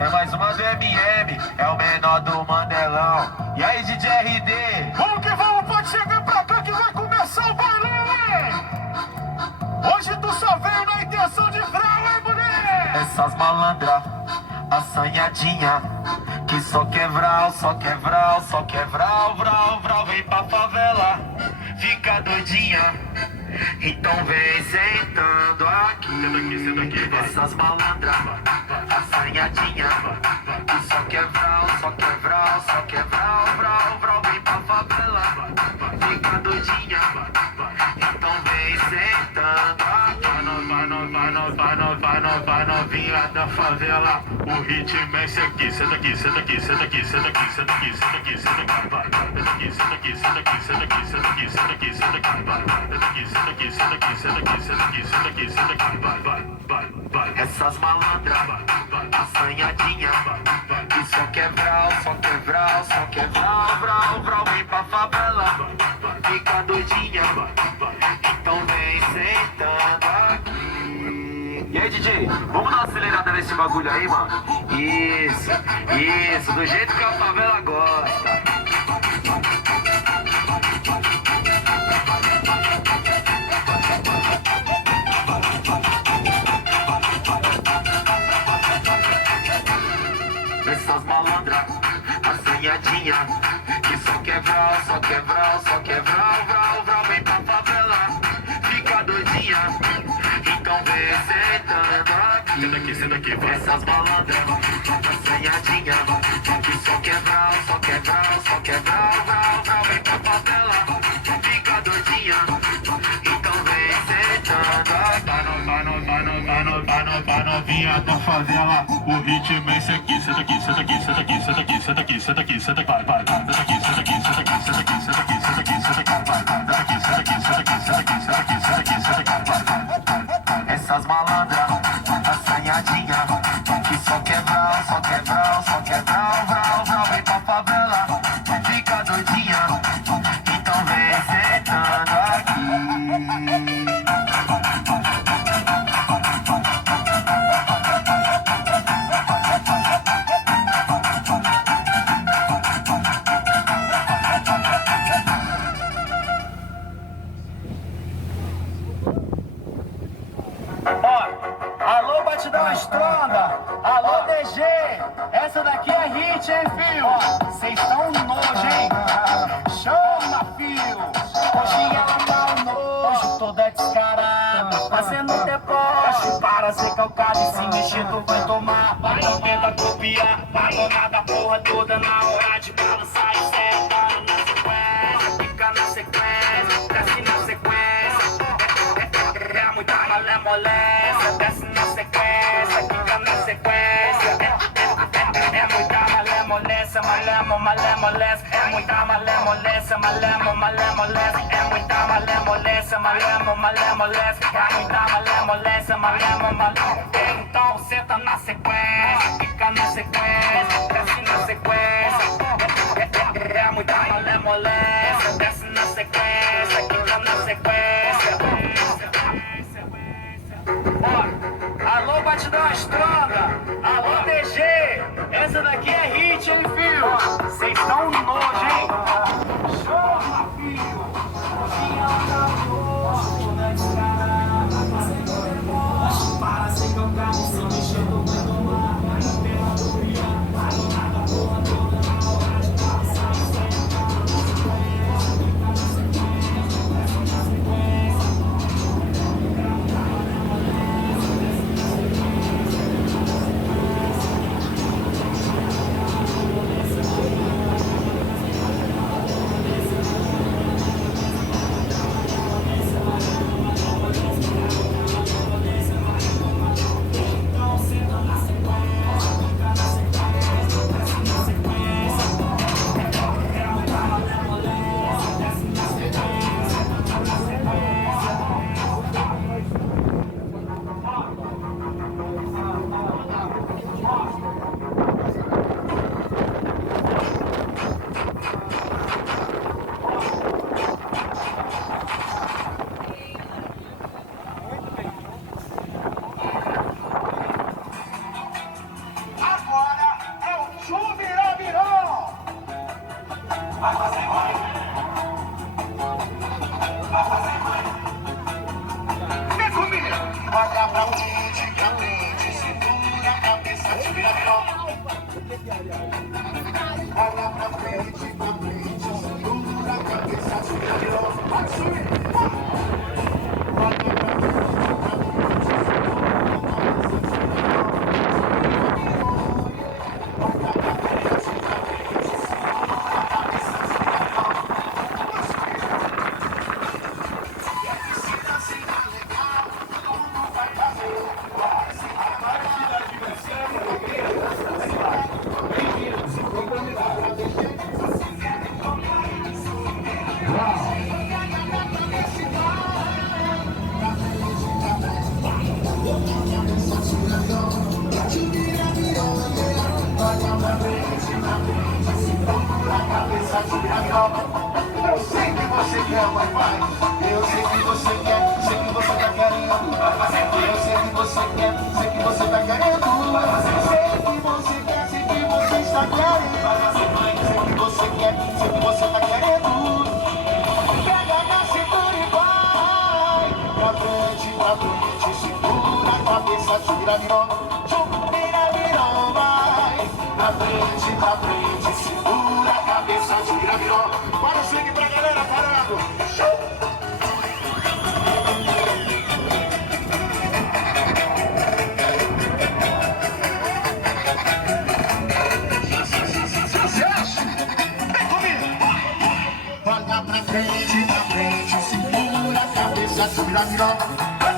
É mais uma do MM, é o menor do Mandelão. E aí, DJ RD? Vamos que vamos, pode chegar pra cá que vai começar o bailão, hein? Hoje tu só veio na intenção de vral, hein, mulher? Essas malandras, assanhadinha, que só quebral, só quebral, só quebral, vral, vral, vem pra favela, fica doidinha. Então vem sentando aqui, senta aqui, vai. Essas malandras, assanhadinha, que só quebral, só quebral, só quebral, vral, vral, vem pra favela, fica doidinha. Então vem sentando aqui. Vai novinha da favela, o ritmo é esse aqui. Senta aqui, senta aqui, senta aqui, senta aqui, senta aqui, senta aqui, senta aqui, vai. Senta aqui, senta aqui, senta aqui, senta aqui, senta aqui, senta aqui, senta aqui, vai. Senta aqui, senta aqui, senta aqui, senta aqui, senta aqui, senta aqui, senta aqui, vai. Essas malandras, assanhadinha, que só quebral, só quebral, só quebral, vral, vral, vem pra favela, fica doidinha. Então vem sentando aqui. E aí, DJ, vamos dar uma acelerada nesse bagulho aí, mano? Isso, do jeito que a favela gosta. Essas malandras, assanhadinha, que só quebral, só quebral, só quebral, vral, vral, vem pra favela, fica doidinha. Então vem sentando aqui. Senta aqui, vai. Essas malandras, assanhadinha, que só quebral, só quebral, só quebral, vral, vral, vem pra favela, fica doidinha. Então vem sentando aqui. Vai novinha da favela, o ritmo é esse aqui. Senta aqui, senta aqui, senta aqui, senta aqui, senta aqui, senta aqui, senta aqui, vai. Senta aqui, senta aqui, senta aqui, senta aqui, senta aqui, senta aqui, senta aqui, vai. Senta aqui, senta aqui, senta aqui, senta aqui, senta aqui, senta aqui, senta aqui, vai. Essas malandras, assanhadinha, que só quebral, só quebral, só quebral, vral, vral, vem pra favela, fica doidinha. Então vem sentando aqui. Alô, Batidão Estronda, alô, DG, essa daqui é hit, hein, fio? Cês tão nojo, hein? Chama, fio. Hoje ela mal nojo, toda descarada, fazendo deboche para ser calcado e se mexer tu vai tomar. Vai, não tenta copiar, vai donar a porra toda na hora de balançar e sentando na sequência, fica na sequência, desce na sequência. É muita malemolência, desce na sequência, fica na sequência. É muita malemolência, malemolência. É muita malemolência, malemolência. É muita malemolência, malemolência. É muita malemolência, malemolência. Então senta na sequência, fica na sequência, desce na sequência. É muita malemolência, desce na sequência, fica na sequência. Alô, Batidão Estronda, alô, DG, essa daqui é hit, hein, fio? Cês tão nojo, hein? Chama, fio. Hoje ela tá nojo, toda descarada, fazendo deboche para ser calcado e se mexer no Chubirabiró. Vai fazer mãe. Vai fazer mãe. Vem comigo. Olha pra frente, segura a cabeça, Chubirabiró. Olha pra frente, segura a cabeça, Chubirabiró. Vai subir. Eu sei que você quer, papai. Eu sei que você quer, sei que você tá querendo. Eu sei que você quer, sei que você tá querendo. Sei que você quer, sei que você está querendo. Sei que você quer, sei que você tá querendo. Pega na cintura e vai. Pra frente, segura a cabeça, Chubirabiró. Chubirabiró, vai. Pra frente, segura a cabeça, Chubirabiró. Bora o swing pra galera parado. Vem comigo. Olha pra frente, segura a cabeça, Chubirabiró.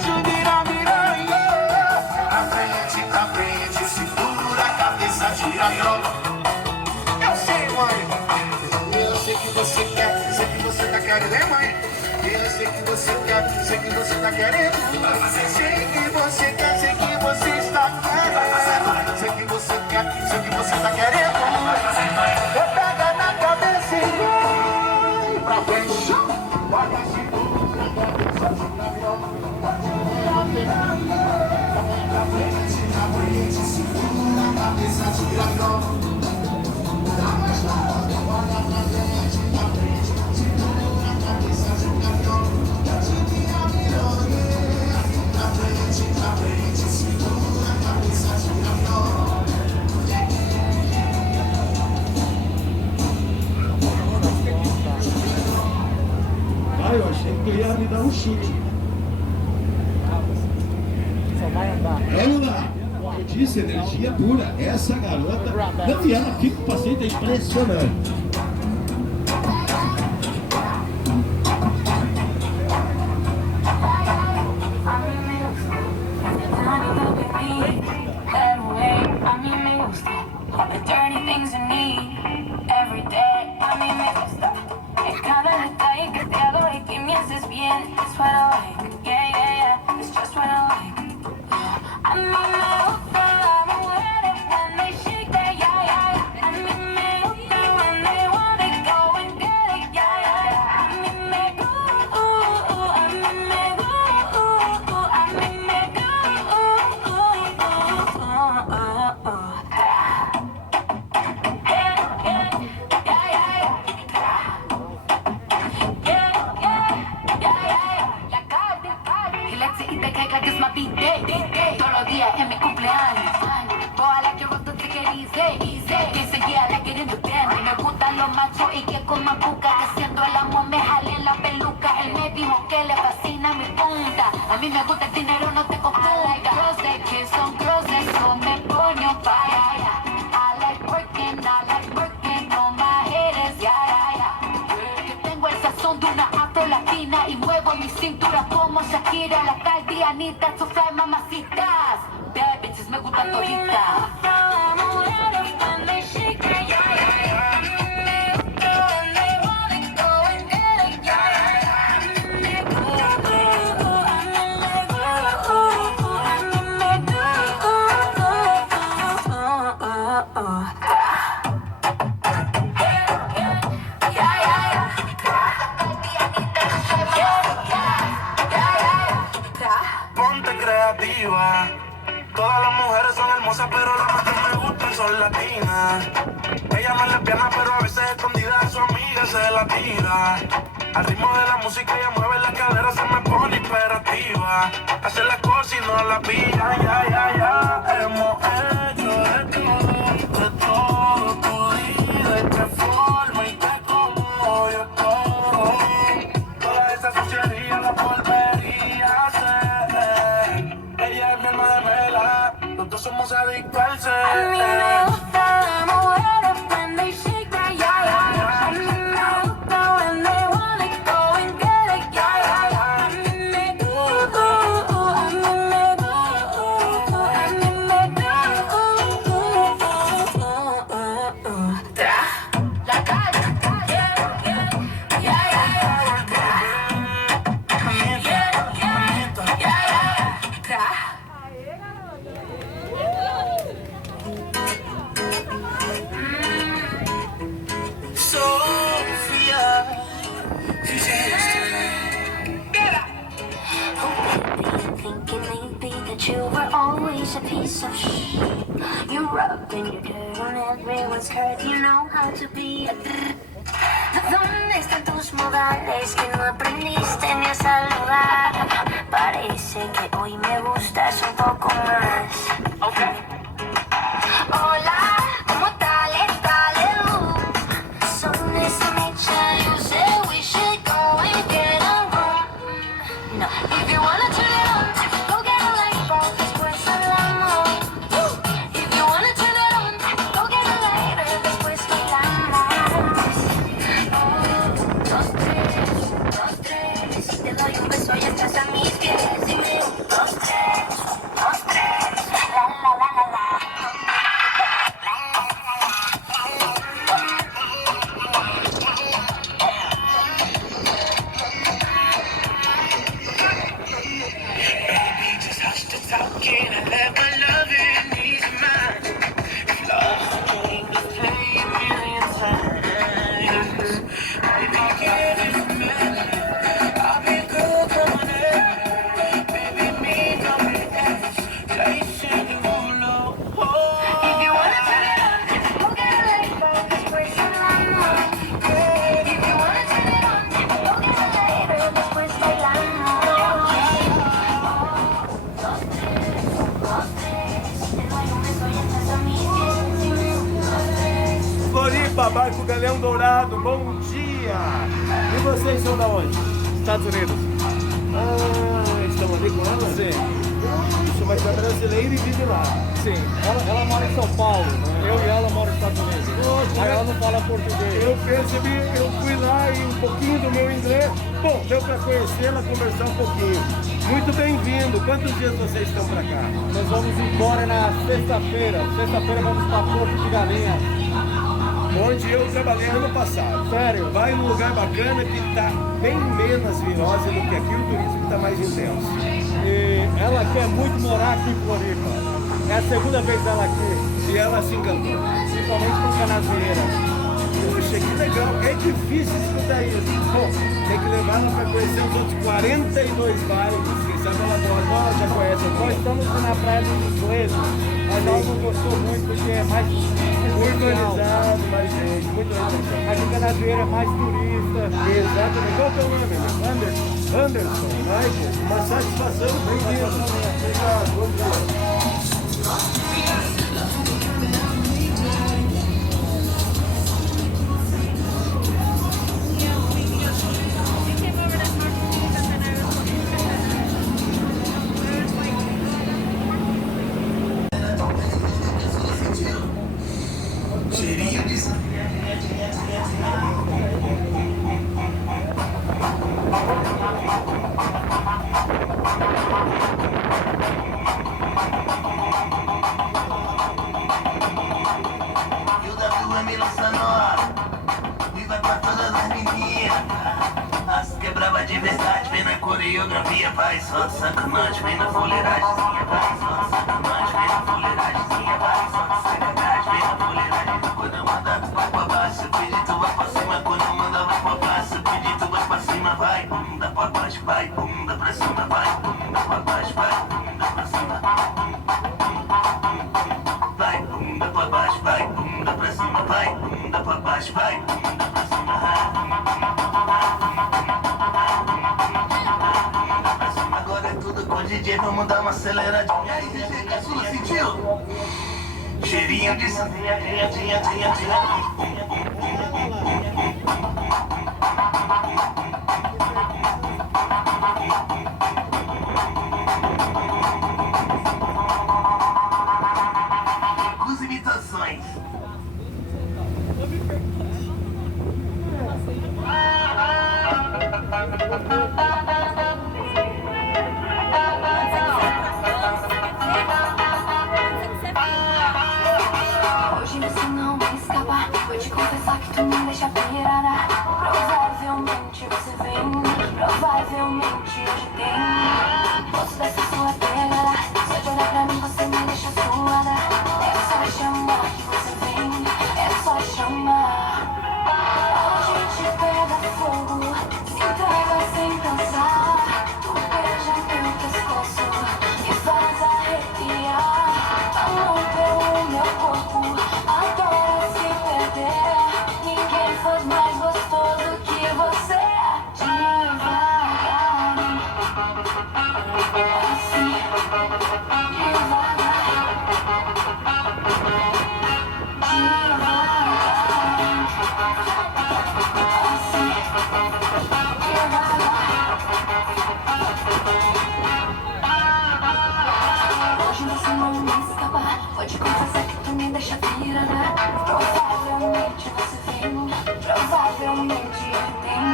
Chubirabiró, pra frente, segura a cabeça, Chubirabiró. Eu sei, mãe. Eu sei que você quer, sei que você tá querendo, hein, mãe? Eu sei que você quer, sei que você tá querendo. Sei que você quer, sei que você está querendo. Sei que você quer, sei que você tá querendo. Eu pega na cabeça e vai pra frente. Bota a cintura, cabeça, Chubirabiró. Pra frente, segura a cabeça, Chubirabiró. Ah, eu achei que tu ia me dar um chute. Só vai andar. Vamos lá. Eu disse, energia pura. Essa garota. Não, e ela fica com o paciente, é impressionante. All the dirty things you need every day. A mí me gusta cada detalle que te hago y que me haces bien. It's what I like, yeah, yeah, yeah. It's just what I like. A mí me gusta las mujeres when they shake that, yeah, yeah, yeah. A mí me gusta when they wanna go and get it, yeah, yeah, yeah. A mí me gusta, a mí me gusta, a mí me gusta. Like it's my B-Day. Todos los días es mi cumpleaños. Boy, I like your rosto, take it easy. Que se guía, like it in the band. Me gustan los machos y que coman buca. Que siendo el amor me jale la peluca. Él me dijo que le fascina mi punta. A mí me gusta el dinero, no te confunda. I like girls that kiss on girls, eso me pone on fire. I like working on my haters, yeah. Que tengo el sazón de una afro latina y muevo mi cintura como Shakira, la caldianita, so fly mamacitas. Bad bitches me gustan toditas. Ponte creativa. Todas las mujeres son hermosas, pero la más son latinas. Ella no es lesbiana, pero a veces escondida su amiga se la tira. Al ritmo de la música ella mueve la cadera, se me pone imperativa. Hace las cosas y no la pilla, ya. Hemos hecho de todo, tu vida y qué forma y qué como yo escojo. Toda esa suciedad la volvería a hacer. Ella es mi alma gemela, los dos somos adictos al ser. A mí me gusta la mujer when they shake that, A mí me gusta when they wanna go and get it, A mí me gusta, a mí me gusta, a mí me gusta. La calle, Sofía, thinking maybe that you were always a piece of shit. You rubbing your dirt on everyone's skirt. You know how to be a ¿Dónde están tus modales que no aprendiste ni a saludar? Parece que hoy me gustas un poco más. Okay. Hola, ¿cómo tal? Son esa mecha, you say we should go and get a room. No, if you wanna turn it on, go get a light bulb, después hablamos. If you wanna turn it on, go get a lighter, después bailamos. Dos, tres, te doy un beso y estás a mis pies. Dime, dos, tres, la. talking, I let my loving ease your mind. If love's a game to play a million times, baby, give it a minute. I'll be good coming in. Baby, me, no BS. Chasing you low. If you wanna turn it on, go get a light bulb, después hablamos. If you wanna turn it on, go get a lighter, después bailamos. Floripa, Barco Galeão Dourado, bom dia! E vocês são da onde? Estados Unidos. Ah, estão ali com ela? Sim. Isso, mas é brasileira e vive lá. Sim. Ela mora em São Paulo. Eu e ela moram nos Estados Unidos. Aí ela não fala português. Eu percebi, eu fui lá e um pouquinho do meu inglês. Bom, deu para conhecê-la, conversar um pouquinho. Muito bem-vindo. Quantos dias vocês estão para cá? Nós vamos embora na sexta-feira. Sexta-feira vamos para Porto de Galinhas. Onde eu trabalhei ano passado. Sério? Vai num lugar bacana que está bem menos virosa do que aqui, o turismo está mais intenso. E ela quer muito morar aqui em Floripa. É a segunda vez dela aqui. E ela se encantou. Principalmente com canasieira. Puxa, que legal. É difícil escutar isso. Bom, tem que levar ela para conhecer os outros 42 bairros. Quem sabe ela gosta, já conhece. Nós estamos na praia dos ingleses, mas ela não gostou muito porque é mais Muito residencial. organizado, mais gente, muito organizado. Aqui em Canasieira é mais turista. Exatamente. Qual que é o nome? Anderson. Anderson, Michael, uma satisfação. Bem-vindo. Obrigado, bom dia. E o WM lançando hora e vai pra todas as meninas. As quebrava de verdade, vem na coreografia, vai só de sacanagem, vem na fuleiragemzinha, vai só de sacanagem, vem na fuleiragemzinha, vai só de sacanagem, vem na fuleiragem. Quando eu mandar, vai pra baixo, o pedido vai pra cima. Quando eu mandar, vai pra baixo, o pedido vai pra cima, vai, bunda pra baixo, vai, bunda pra cima, vai, bunda pra baixo, vai, bunda pra cima. Vai, bunda pra baixo. Vamos dar uma aceleradinha. E aí, gente, caçula, sentiu? Cheirinho de santinha, tinha. Duas imitações. Hoje você não vai escapar. Vou te confessar que tu me deixa pirada. Provavelmente você vem. Provavelmente hoje tem. Posso dessa sua pegada. Só de olhar pra mim você me deixa suada. É só chamar que você vem. É só chamar. A gente pega fogo. Se entrega sem pensar. Tu beija meu pescoço e faz arrepiar. Amor pelo meu corpo, adora se perder. Ninguém faz mais gostoso que você. Devagarinho, assim, devagarinho, assim, hoje você não me escapar. Vou te confessar que tu me deixa pirada. Provavelmente você vem. Provavelmente ele tem.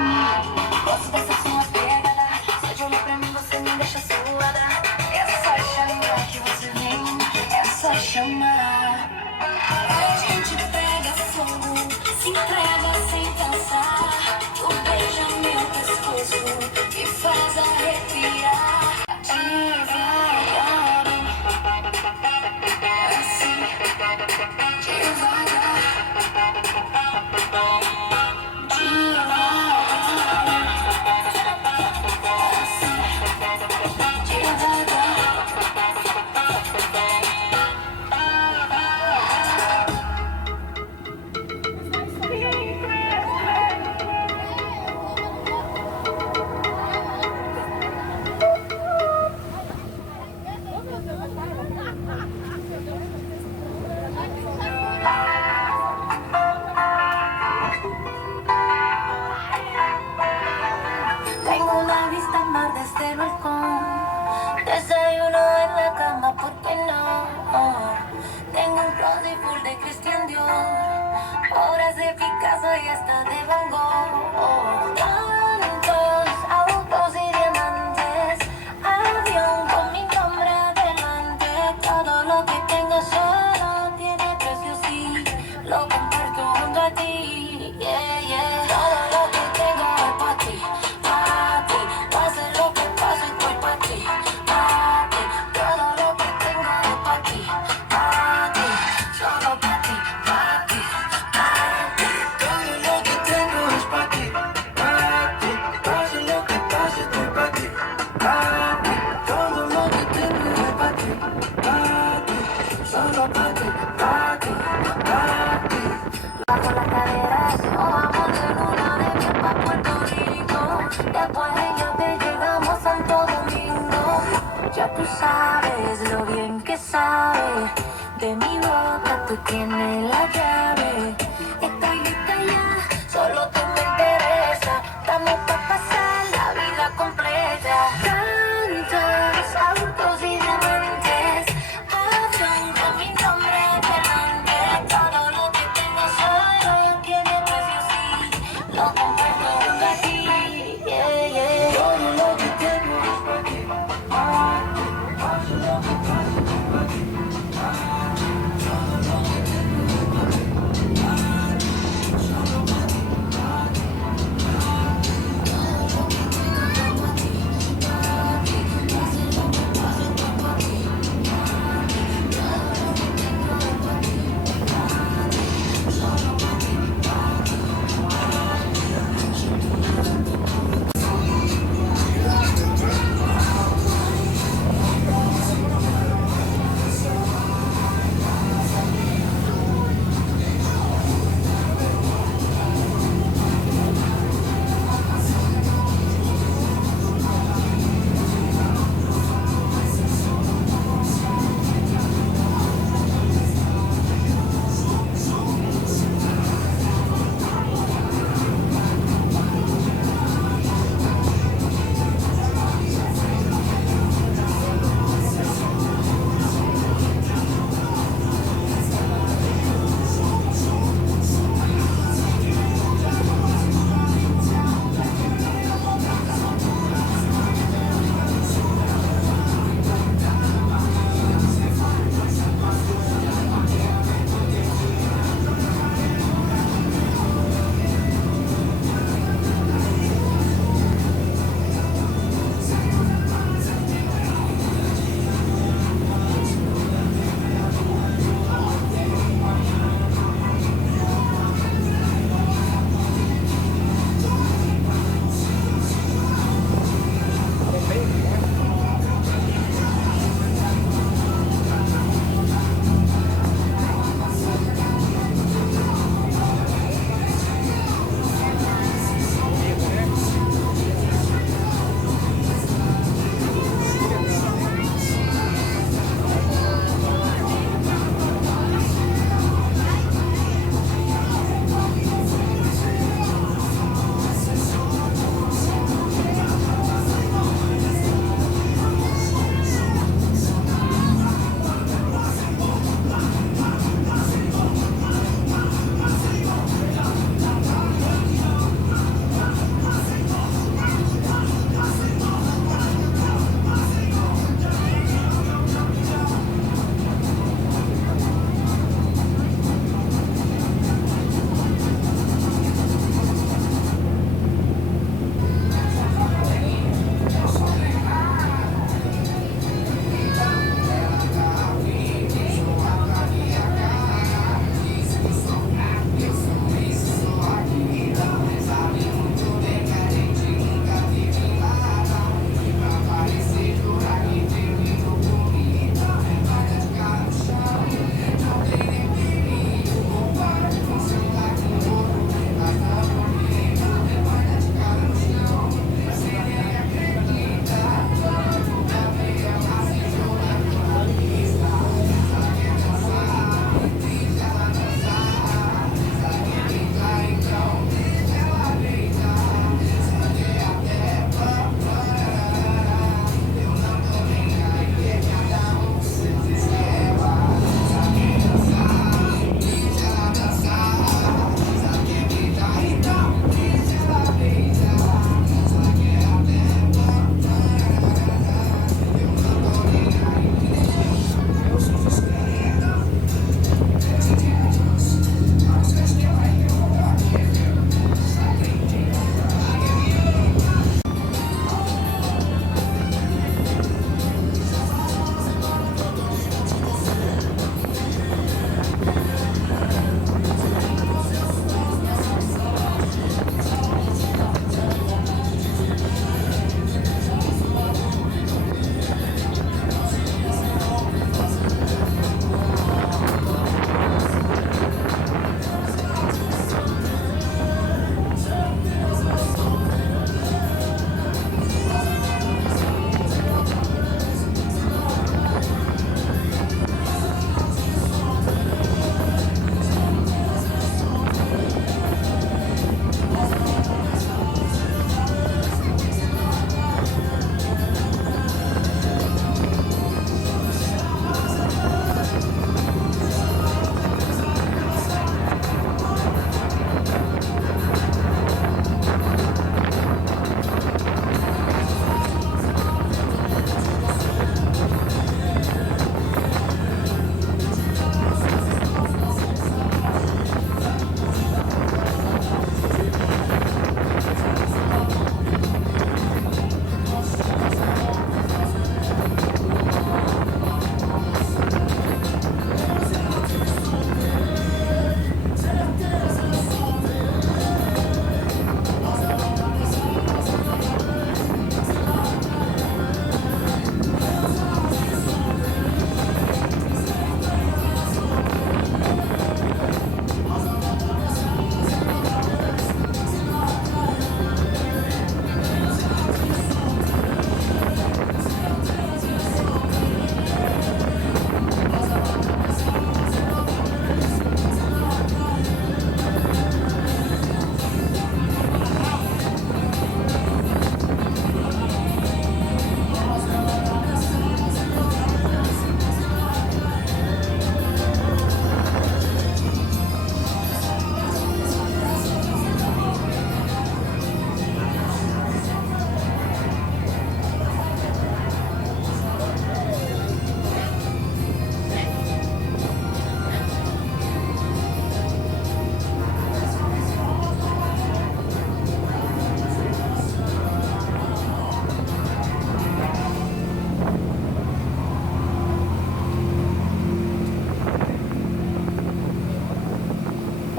Gosto dessa sua pegada. Só de olhar pra mim você me deixa suada. É só chamar que você vem. É só chamar. A gente pega fogo, se entrega sem pensar. Tu beija meu pescoço e faz arrepiar. Devagarinho, assim, devagar, assim, devagar. Tengo una vista al mar desde el balcón. Desayuno en la cama, ¿por qué no? Tengo un closet full de Christian Dior. Obras de Picasso y hasta de Van Gogh. Tantos autos y diamantes. Avión con mi nombre adelante. Todo lo que tengo solo tiene precio, sí. Lo comparto junto a ti. Yeah, yeah. Todo lo que tengo es para ti. Pase lo que pase, estoy pa' ti, todo lo que tengo es pa' ti, solo pa' ti, todo lo que tengo es pa' ti, pase lo que pase, estoy pa' ti, todo lo que tengo es pa' ti, solo pa' ti, bajo las caderas, nos vamos de luna de miel pa' Puerto Rico. Después de Yape llegamos a Santo Domingo. Ya tú sabes lo bien que sabe. De mi boca tú tienes la llave. Estoy lista ya, solo tú me interesa. Estamos pa' pasar la vida completa. Tantos autos y diamantes. Avión con mi nombre adelante. Todo lo que tengo solo tiene precio, sí. Lo comparto junto a ti. Yeah, yeah. Todo lo que tengo es para ti. Pase lo que pase, es para ti. Todo lo que tengo es para ti.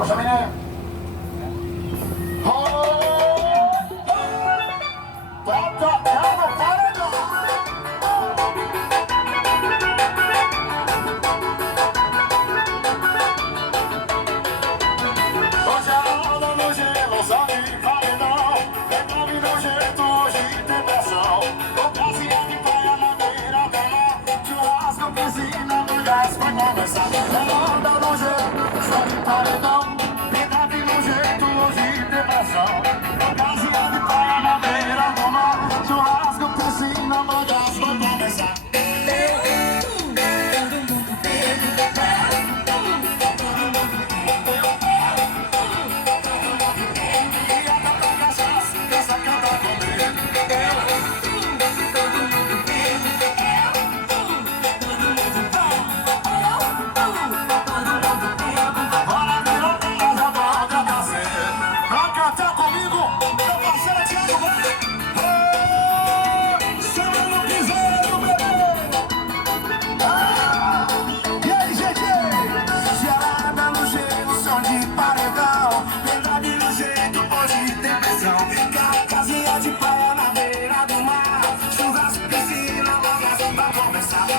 Poxa, menina. Tô tocando paredão. Hoje a onda no gelo, só de paredão. Resolve no jeito hoje tem pressão. Ocasião de praia na beira do mar. Churrasco, piscina, no gás vai começar. A onda no gelo, só de paredão. Resolve no jeito hoje tem pressão. Ocasião de praia na beira do mar. Churrasco, piscina, no gás vai começar.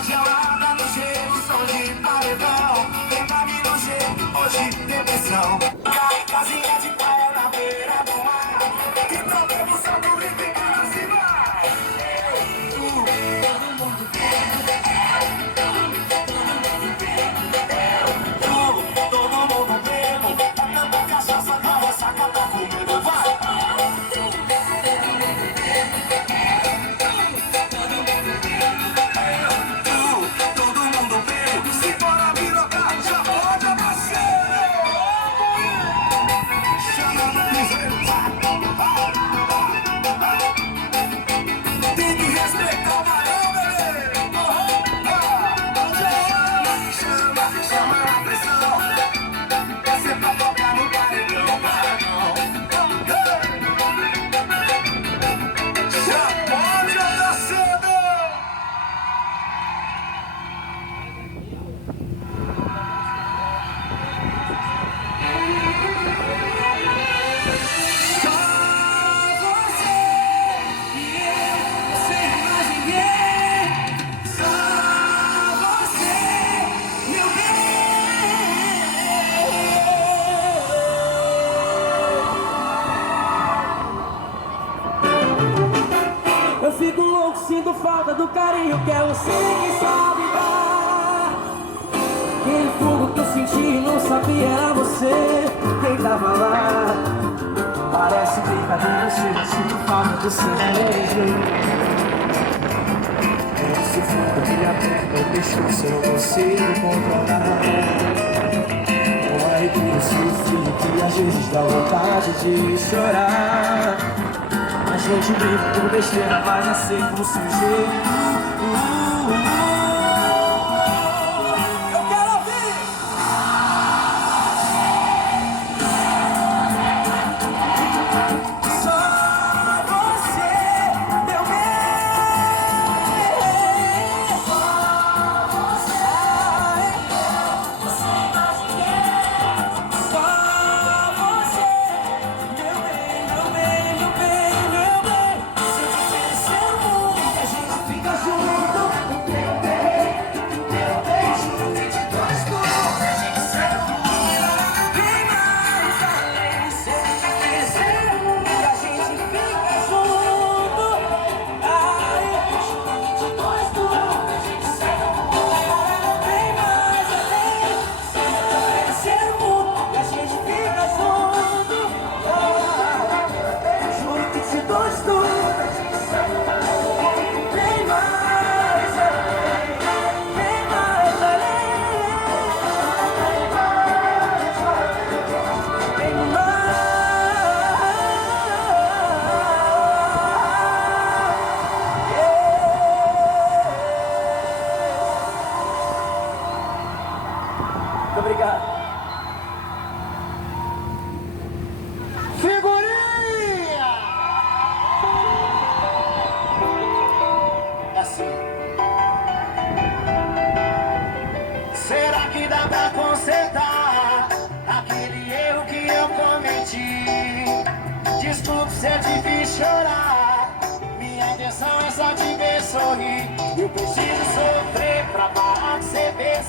Gelada no jeito, som de paredão. Verdade no jeito, hoje tem pressão. Casinha de praia na beira do mar. Que problema só do grito e para cima. Todo mundo bebo. Tá tanta cachaça na ressaca, tá com medo, vai. Tem que respeitar o barão, bebê. Chama a pressão. Essa é pra tocar no paredão, paredão. Já pode andar cedo. Eu fico louco, sinto falta do carinho que é você que sabe dar. Aquele fogo que eu senti, não sabia, era você quem tava lá. Parece brincadeira, sinto falta do seu beijo. Esse fogo que aperta o pescoço, eu não consigo controlar. Um arrepio, esse frio que às vezes dá vontade de chorar. A gente briga por besteira, mas aceita o sujeito. Eu quero ouvir! Só você, meu bem. Só você. Só você, meu bem, meu bem, meu bem. Se eu te oferecer o mundo, a gente fica junto.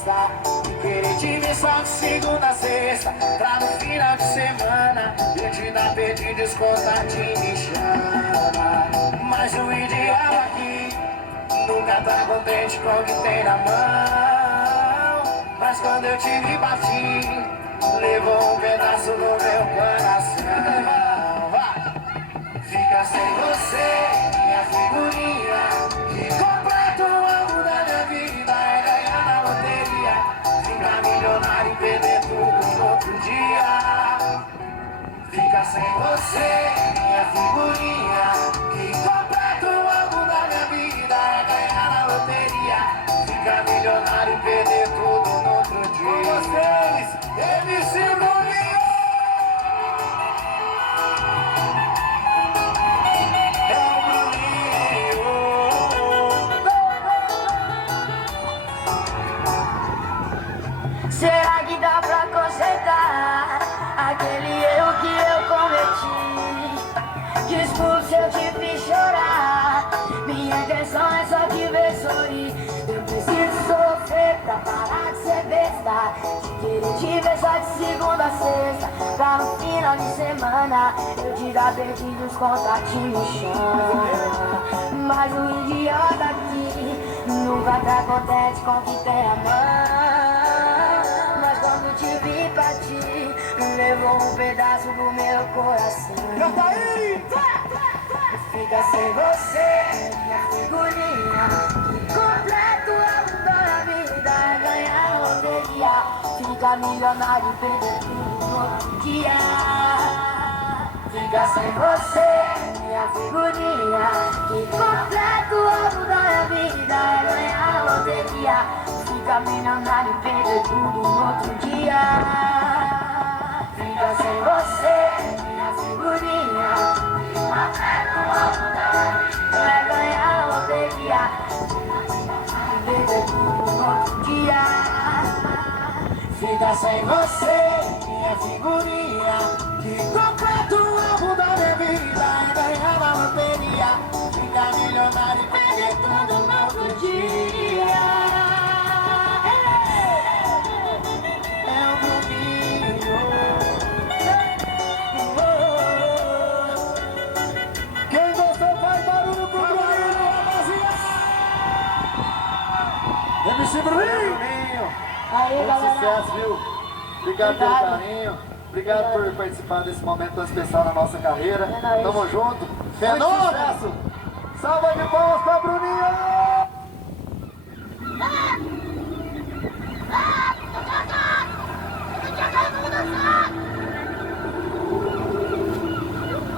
festa. De querer te ver só de segunda a sexta. Pra no final de semana eu te dar pedidos, contatinho me chama. Mas o ideal aqui nunca tá contente com o que tem na mão. Mas quando eu te vi partir, levou um pedaço do meu coração. Fica sem você, minha figurinha, que completa o ângulo da minha vida. É ganhar na loteria, ficar milionário e perder tudo no outro dia. Fica sem você, minha figurinha, que completa o ângulo da minha vida. É ganhar na loteria, ficar milionário e perder tudo no outro dia. Com vocês, MC Bruninho! Será que dá pra consertar aquele erro que eu cometi? Desculpe se eu te fiz chorar, minha intenção é só te ver sorrir. Eu preciso sofrer pra parar de ser besta, de querer te ver só de segunda a sexta. Pra no final de semana eu te dar perdidos, contatinho me chama. Mas o idiota aqui nunca tá contente com o que tem a mão. Te vi partir, levou um pedaço do meu coração. Canta aí! Fica sem você, minha figurinha, que completa o álbum da vida. É ganhar a loteria, fica milionário e perder tudo no outro dia. Fica sem você, minha figurinha, que completa o álbum da vida. É ganhar a loteria, fica milionário e perder tudo no outro dia. Fica sem você, minha figurinha, que completa o álbum da vida. É ganhar a loteria, e perder tudo no outro dia. Fica sem você, minha figurinha, que completa o álbum da minha vida. É ganhar na loteria, ficar milionário e perder tudo no outro dia. É o Bruninho. Quem gostou faz barulho pro Bruninho, rapaziada. MC Bruninho. Aí, Muito galera. sucesso, viu? Obrigado pelo carinho. Obrigado por participar desse momento tão especial na nossa carreira. É nóis. Tamo junto. Muito sucesso. Salva de palmas pra Bruninho!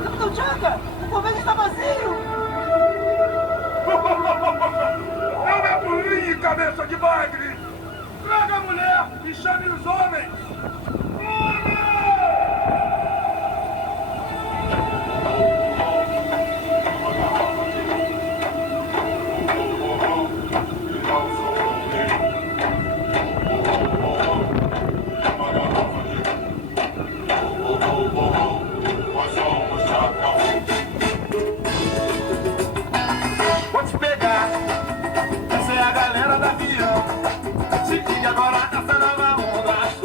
Capitão Tchaca, o convento está vazio! Não é Bruninho, cabeça de bagre! Traga a mulher e chame os homens! Vou te pegar, essa é a galera da avião. Se liga agora nessa nova onda.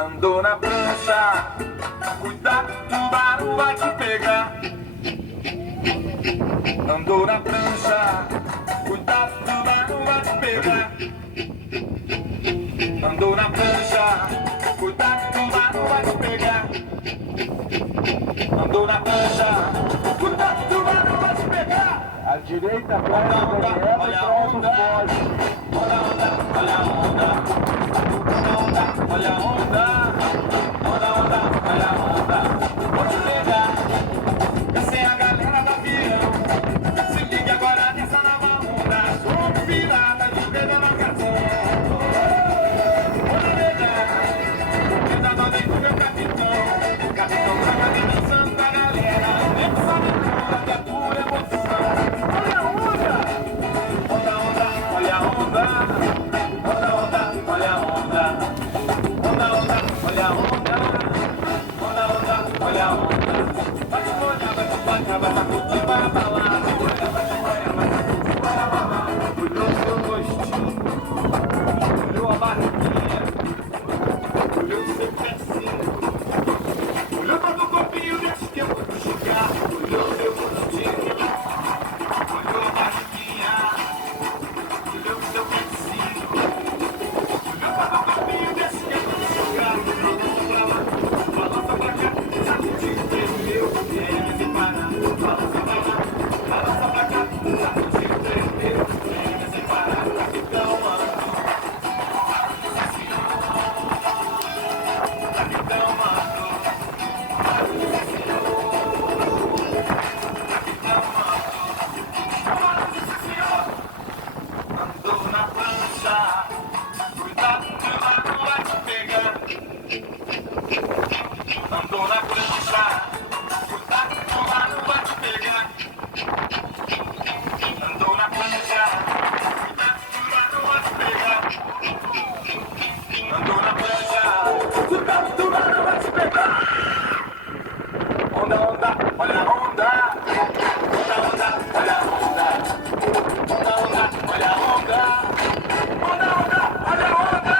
Andou na prancha, cuidado, tubarão vai te pegar. Andou na prancha, cuidado, tubarão vai te pegar. Andou na prancha, cuidado, tubarão vai te pegar. Andou na prancha, cuidado, tubarão vai te pegar. A direita atrás do Daniela e pronto, foge. Olha a onda, olha a onda. Olha a onda, olha a onda, olha a onda. Vou te pegar, essa é a galera do avião. Se liga agora nessa nova onda. Sou pirata de perdendo a canção. Vou te pegar, cuidado dentro do meu capitão. Capitão trabalha dançando pra galera. Nem sabe como que é pura emoção. Olha a onda, olha a onda, olha a onda. Olha a onda, olha a onda. Olha a onda, olha a onda. Olha a onda, olha a onda. Vai te molhar, vai te pagar, vai te curtir, vai abalar. Vai te molhar, vai te molhar, vai te curtir, vai abalar. Olhou o seu rostinho, olhou a barriguinha, olhou o seu pezinho, olhou todo o corpinho desse tempo do cigarro. Olhou o seu rostinho, olhou a barriguinha, olhou o seu pezinho, olhou todo o corpinho desse tempo do cigarro. Balança pra cá, já curtiu, tremeu, e aí vai se parar. Balança pra lá, balança pra cá, já curtiu, tremeu, e aí vai se parar. Capitão, mano. Capitão, mano. Andou na prancha, cuidado que o barco vai te pegar. Andou na prancha, cuidado que o barco vai te pegar. Andou na prancha, cuidado que o barco vai te pegar. Andou na prancha, cuidado que o barco vai te pegar. Onda, onda, olha a onda. Onda, onda, olha a onda. Onda, onda, olha a onda. Onda, onda, olha a onda.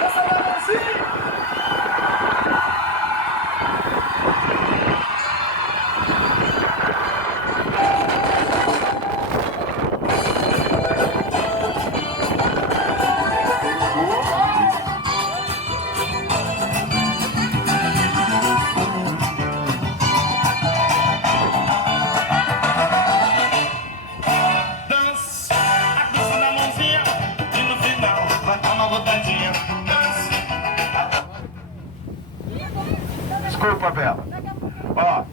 Essa vai assim. Dança, a dança na mãozinha e no final vai dar uma botadinha. Dança. Desculpa, Bela. Ó,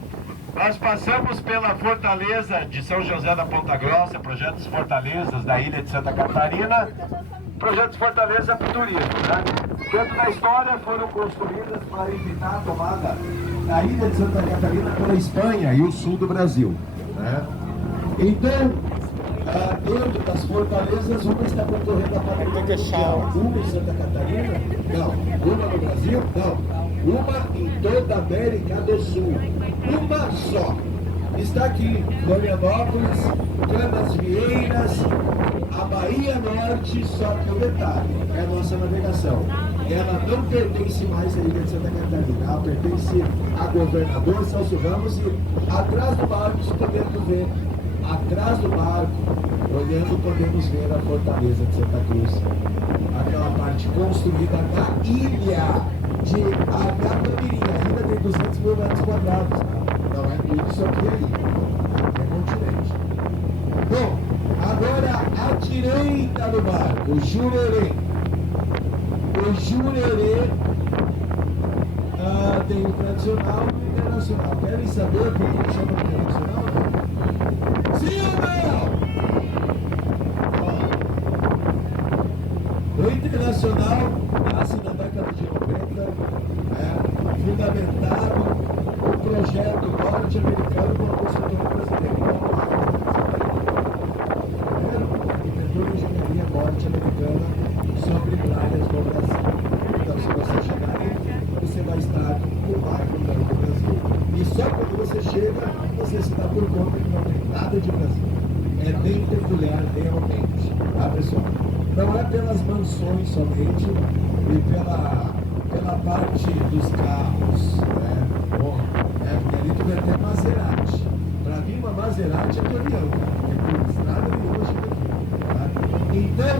nós passamos pela Fortaleza de São José da Ponta Grossa, projetos Fortalezas da ilha de Santa Catarina, projetos Fortaleza para o turismo, né? Dentro da história foram construídas para evitar a tomada da ilha de Santa Catarina pela Espanha e o sul do Brasil, né? Então, dentro das fortalezas, uma está concorrendo a patrimônio mundial. Uma em Santa Catarina? Não. Uma no Brasil? Não. Uma em toda a América do Sul. Uma só. Está aqui, Florianópolis, Canasvieiras, a Bahia Norte, só que o detalhe, é a nossa navegação. Ela não pertence mais à ilha de Santa Catarina, ela pertence a Governador Celso Ramos e atrás do barco podemos ver, atrás do barco, olhando podemos ver a Fortaleza de Santa Cruz. Aquela parte construída na ilha de Agapamirim. A ilha tem 200 mil metros quadrados. Não é tudo isso aqui aí. É continente. Bom, agora à direita do barco, o Jurerê. O Jurerê tem o tradicional e o internacional. Querem saber por que chama de internacional? Sim ou não? O internacional nasce na década de 90, fundamentado o projeto norte-americano com a construtora brasileira. Inventou engenharia norte-americana sobre praias do Brasil. Então, se você chegar aí, você vai estar no mar do Brasil. E só quando você chega, você se dá por conta que não tem nada de Brasil. É bem peculiar, realmente, tá, pessoal? Não é pela pelas mansões somente e pela parte dos carros, né? Bom, porque ali tu vai ter Maserati. Para mim, uma Maserati é de avião, porque por estrada nenhuma chega aqui, tá? Então,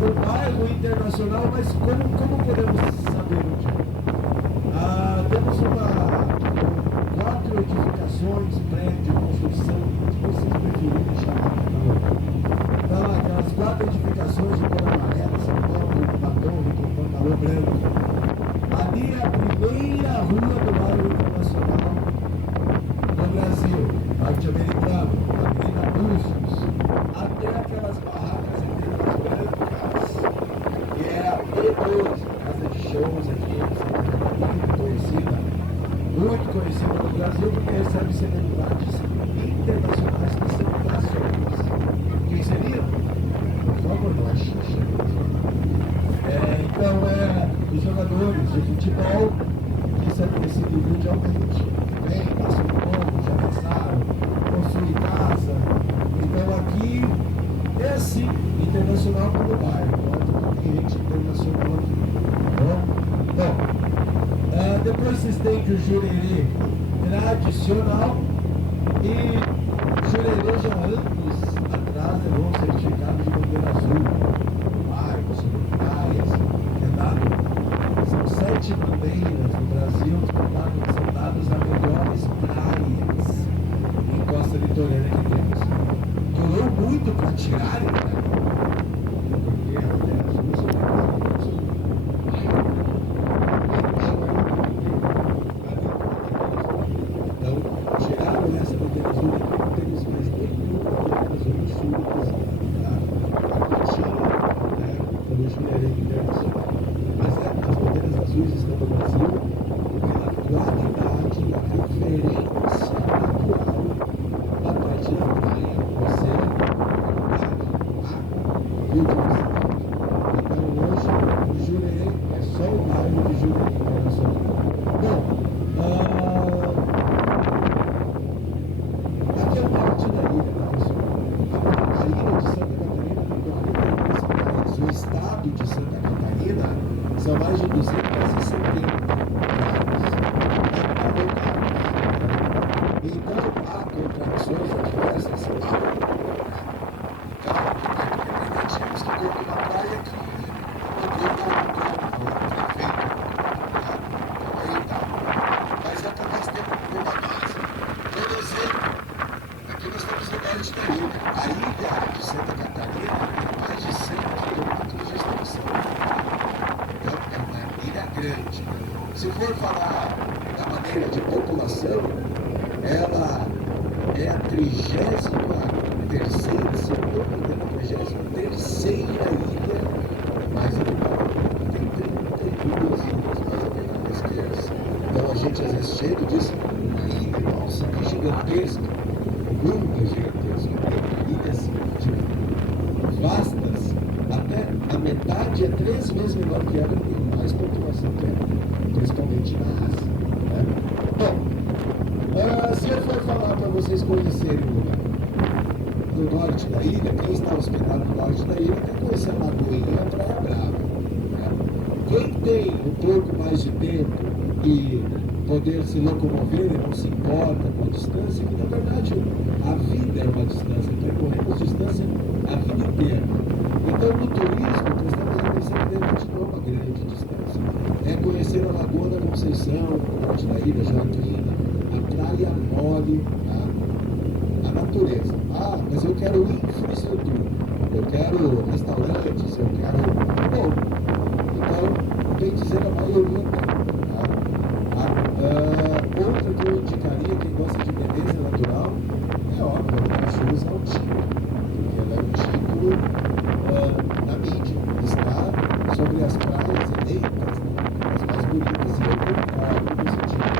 o bairro internacional, mas como podemos saber onde é? Temos 4 edificações, prédio, construção, se vocês preferirem chamar. Então, aquelas 4 edificações de cor amarela, São Paulo, batom, com pantalão branco. Ali é a primeira rua do bairro internacional no Brasil, norte-americano, Avenida Búzios, até aquelas barracas brancas, que é a B12, casa de shows aqui, muito conhecida no Brasil, porque recebe celebridades internacionais que são nacionais. Quem seria? Por favor, não é Xuxa. Então, os jogadores de futebol que são conhecidos mundialmente, vêm, passam o povo, já pensaram, construem casa. Então, aqui é assim, internacional como bairro, tem gente internacional aqui. Bom, depois se estende o Jurerê tradicional e Jurerê já anos atrás levou um certificado de bandeira azul. Bairros, praias, são 7 bandeiras no Brasil que são dadas a melhores praias em costa litorânea que temos. Durou muito para tirarem, né? Porque a bandeira azul só essa bandeira azul aqui, não temos mais nenhuma bandeira azul no sul do Brasil, tá? Tinha, pelo Jurerê internacional. Mas as bandeiras azuis estão no Brasil pela qualidade e a referência natural da parte da praia, oceano, água e diversidade. Então hoje o Jurerê é só o bairro de Jurerê internacional. Bom, aqui é o norte da ilha, professor. A ilha de Santa Catarina tem 42 praias. O estado de Santa Catarina são mais de 270 praias. Então, há contradições adversas. Nós temos que ter uma praia que mas é capaz de ter uma base. Por exemplo, aqui nós temos o norte da ilha. A ilha de Santa Catarina tem mais de 100 quilômetros de extensão. Então, é uma ilha grande. Se for falar da maneira de população, ela é a 33ª, se eu não me engano, a 33ª ilha mais habitada. Tem 32 ilhas mais habitadas que essa. Então a gente às vezes chega e diz, nossa, que gigantesca, muito gigantesca, ilhas vastas, até a metade é 3 vezes menor que ela e tem mais população que ela, principalmente na Ásia. Né? Bom, se eu for falar para vocês conhecerem o lugar do norte da ilha, quem está hospedado no norte da ilha quer conhecer a Lagoinha e a Praia Brava. Né? Quem tem um pouco mais de tempo e poder se locomover e não se importa com a distância, que na verdade a vida é uma distância, percorremos distância a vida inteira. Então no turismo, prestamos atenção que realmente não é uma grande distância. É conhecer a Lagoa da Conceição, no norte da ilha, Joaquina, a Praia Mole, a natureza. Ah, mas eu quero infraestrutura, eu quero restaurantes, eu quero... Bom, então, bem dizer, a maioria tem. Outra que eu indicaria, quem gosta de beleza natural, é óbvio, a Cachoeiras Altinho, porque ela é um título na mídia, está sobre as praias eleitas, as mais bonitas, e eu concordo nesse sentido.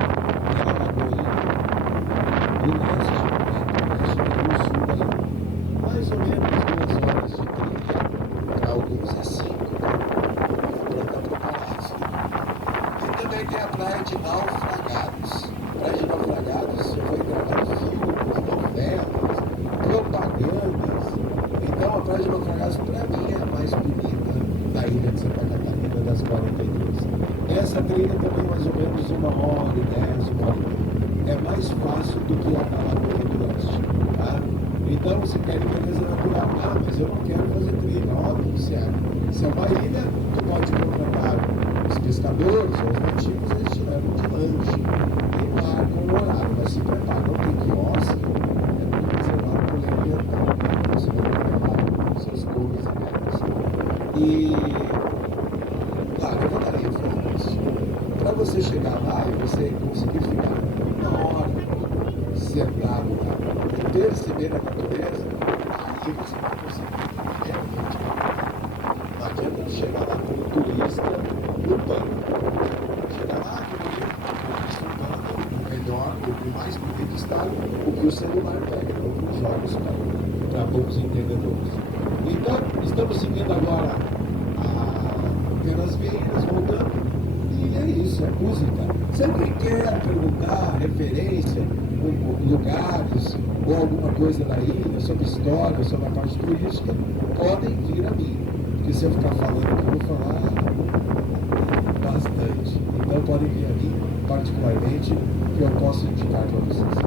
E a Lagoinha, e o leste e o sul daí, mais ou menos 2 horas de trilha para alguns trilha de Santa Catarina das 42. Essa trilha também mais ou menos 1h10, 1h30. É mais fácil do que a da Lagoa do Leste, tá? Então, você quer ir beleza natural. Ah, mas eu não quero fazer trilha. Óbvio, se é uma ilha, tu pode contratar os pescadores ou os nativos, eles te levam de lanche e marcam o horário, mas se prepara, não tem quiosque, é tudo reservado por lei ambiental. Você vai preparar seus couros e metas. E, claro, eu vou dar informações. Para você chegar lá e você conseguir ficar uma hora sentado lá e perceber a natureza, aí você vai conseguir realmente. Não adianta chegar lá como turista urbano. Chegar lá como turista urbano, o melhor, o mais bonito estado, o que o celular pega, o que os olhos pegam, para poucos entendedores. Então, estamos seguindo agora pelas vieiras, voltando, e é isso, é música. Se alguém quer perguntar referência, lugares, ou alguma coisa da ilha, sobre história, sobre a parte turística, podem vir a mim. Porque se eu ficar falando aqui, eu vou falar bastante. Então podem vir a mim, particularmente, que eu posso indicar para vocês.